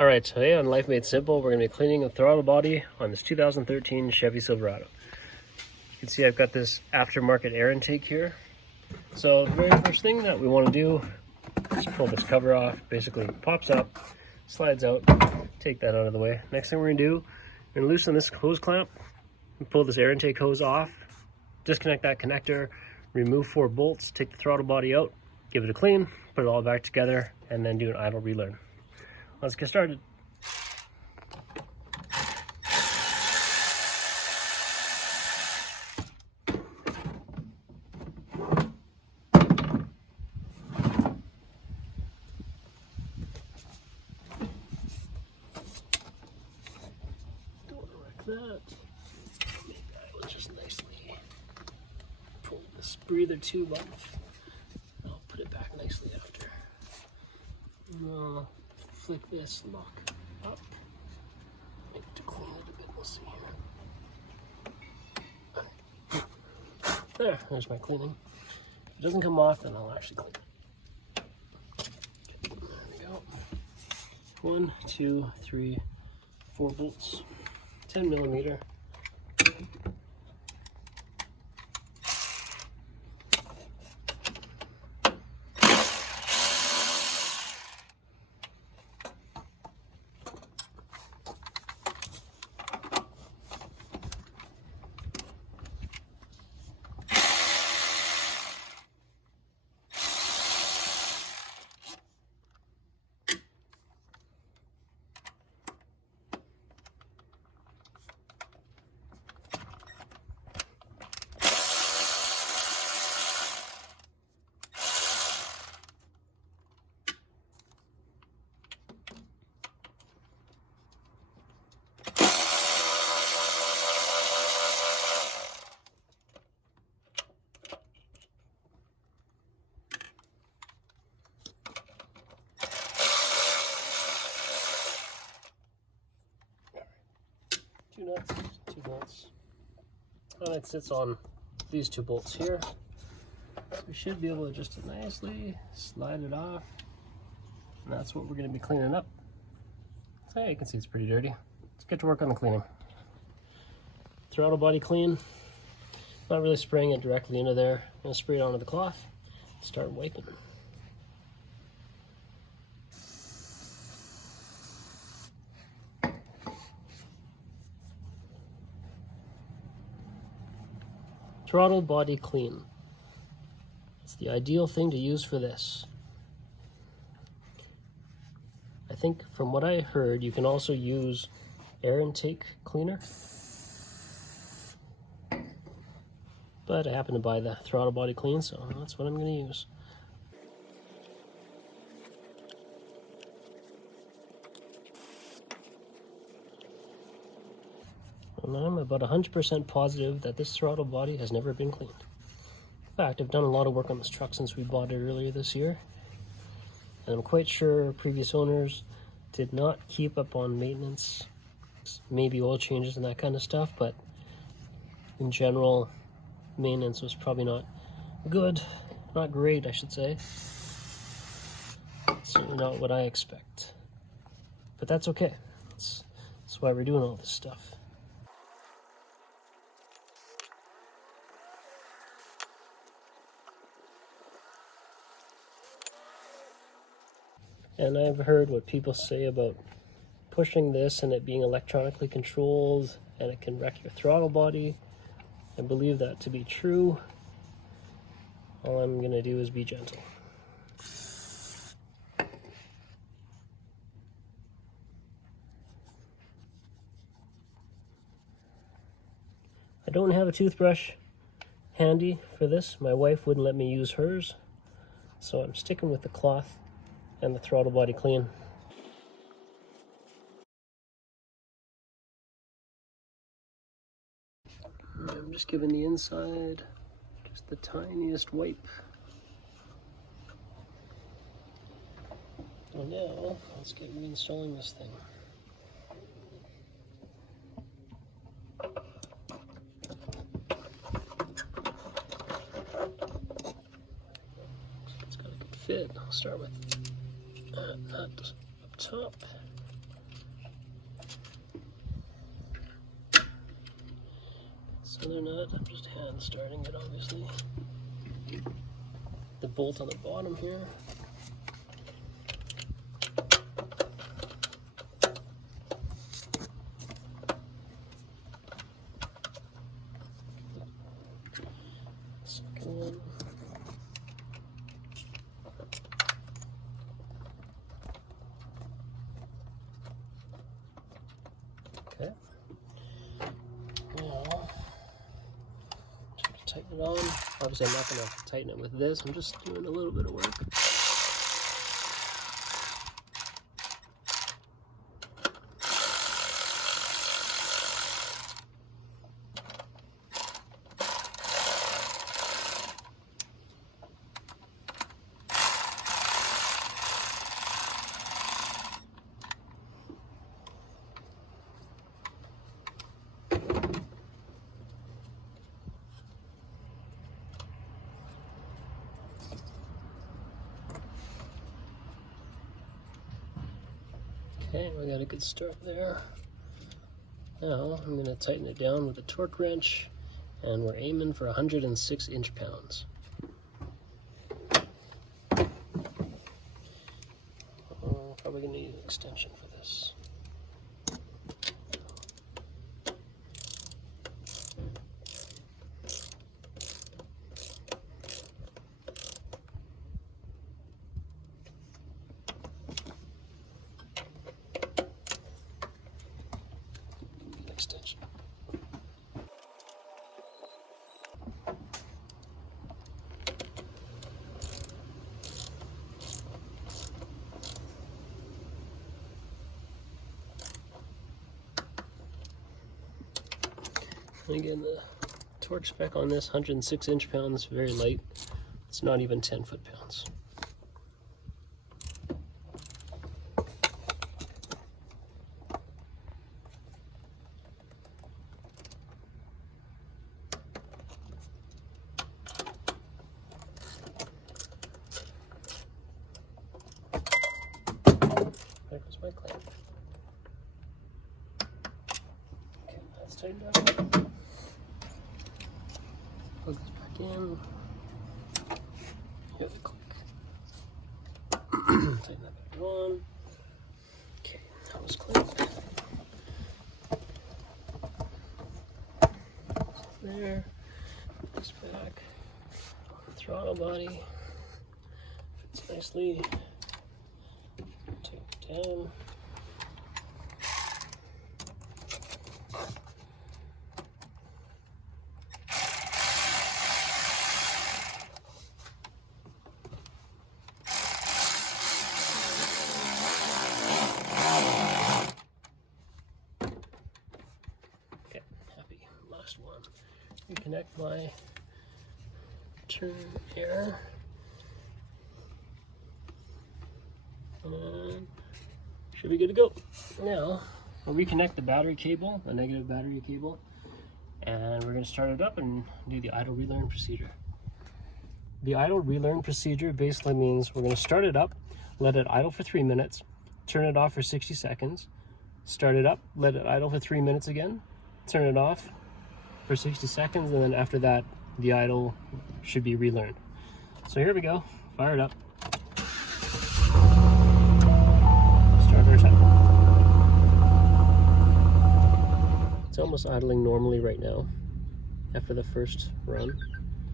Alright, today on Life Made Simple, we're going to be cleaning the throttle body on this 2013 Chevy Silverado. You can see I've got this aftermarket air intake here. So the very first thing that we want to do is pull this cover off. Basically it pops up, slides out, take that out of the way. Next thing we're going to do, we're going to loosen this hose clamp and pull this air intake hose off. Disconnect that connector, remove 4 bolts, take the throttle body out, give it a clean, put it all back together, and then do an idle relearn. Let's get started. Don't wreck that. Maybe I will just nicely pull this breather tube off. I'll put it back nicely after. Flick this lock up. Maybe to clean it a bit, we'll see here. There's my cleaning. If it doesn't come off, then I'll actually clean it. There we go. 1, 2, 3, 4 bolts, 10 millimeter. Two nuts, 2 bolts, and it sits on these 2 bolts here. So we should be able to just nicely slide it off, and that's what we're going to be cleaning up. So yeah, you can see it's pretty dirty. Let's get to work on the cleaning. Throttle body clean. Not really spraying it directly into there. I'm going to spray it onto the cloth, start wiping. Throttle body clean. It's the ideal thing to use for this. I think from what I heard, you can also use air intake cleaner. But I happen to buy the throttle body clean, so that's what I'm going to use. And I'm about 100% positive that this throttle body has never been cleaned. In fact, I've done a lot of work on this truck since we bought it earlier this year. And I'm quite sure previous owners did not keep up on maintenance, maybe oil changes and that kind of stuff, but in general, maintenance was probably not good, not great, I should say. Certainly not what I expect. But that's okay. That's why we're doing all this stuff. And I've heard what people say about pushing this and it being electronically controlled and it can wreck your throttle body. I believe that to be true. All I'm going to do is be gentle. I don't have a toothbrush handy for this. My wife wouldn't let me use hers, so I'm sticking with the cloth and the throttle body clean. I'm just giving the inside just the tiniest wipe. So now, let's get reinstalling this thing. It's got a good fit. I'll start with that nut up top. This other nut, I'm just hand starting it, obviously. The bolt on the bottom here. Second one. Okay. Now, try to tighten it on. Obviously, I'm not going to tighten it with this. I'm just doing a little bit of work. Okay, we got a good start there. Now I'm going to tighten it down with a torque wrench, and we're aiming for 106 inch-pounds. Probably going to need an extension for this. Extension. And again, the torque spec on this 106 inch-pounds, very light. It's not even 10 foot-pounds. There goes my clamp. Okay, that's tightened up. Plug this back in. Here's the click. Tighten that back on. Okay, that was click. There. This back. Throttle body. Fits nicely. Take it down. Okay, happy. Last one. Reconnect my turn air. And should be good to go. Now, we'll reconnect the battery cable, the negative battery cable, and we're going to start it up and do the idle relearn procedure. The idle relearn procedure basically means we're going to start it up, let it idle for 3 minutes, turn it off for 60 seconds, start it up, let it idle for 3 minutes again, turn it off for 60 seconds, and then after that, the idle should be relearned. So here we go, fire it up. It's almost idling normally right now after the first run.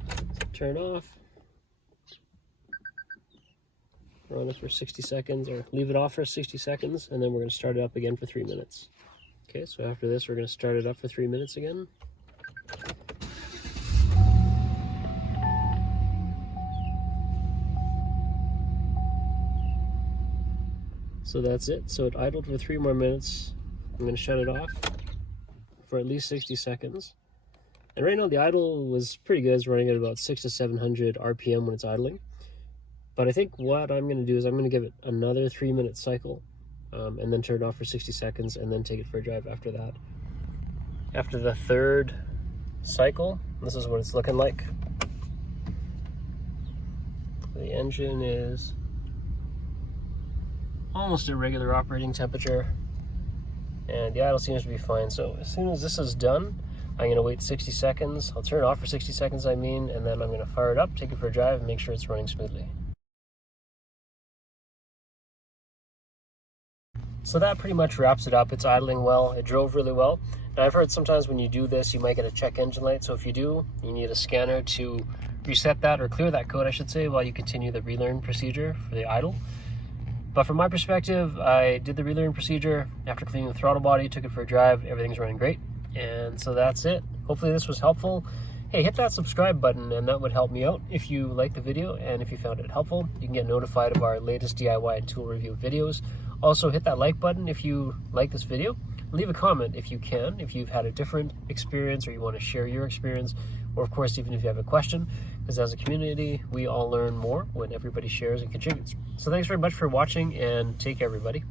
So turn off, run it for 60 seconds, or leave it off for 60 seconds, and then we're going to start it up again for 3 minutes. Okay, so after this we're going to start it up for 3 minutes again. So that's it. So it idled for 3 more minutes. I'm going to shut it off for at least 60 seconds. And right now the idle was pretty good. It's running at about 600 to 700 RPM when it's idling. But I think what I'm going to do is I'm going to give it another 3 minute cycle, and then turn it off for 60 seconds and then take it for a drive after that. After the third cycle, this is what it's looking like. The engine is almost at regular operating temperature, and the idle seems to be fine. So as soon as this is done, I'm going to wait 60 seconds. I'll turn it off for 60 seconds, and then I'm going to fire it up, take it for a drive, and make sure it's running smoothly. So that pretty much wraps it up. It's idling well. It drove really well. Now, I've heard sometimes when you do this, you might get a check engine light. So if you do, you need a scanner to reset that, or clear that code, I should say, while you continue the relearn procedure for the idle. But from my perspective, I did the relearn procedure after cleaning the throttle body, took it for a drive, everything's running great. And so that's it. Hopefully this was helpful. Hey, hit that subscribe button, and that would help me out if you liked the video, and if you found it helpful. You can get notified of our latest DIY and tool review videos. Also, hit that like button if you like this video. Leave a comment if you can, if you've had a different experience or you want to share your experience, or of course, even if you have a question, because as a community, we all learn more when everybody shares and contributes. So thanks very much for watching, and take care, everybody.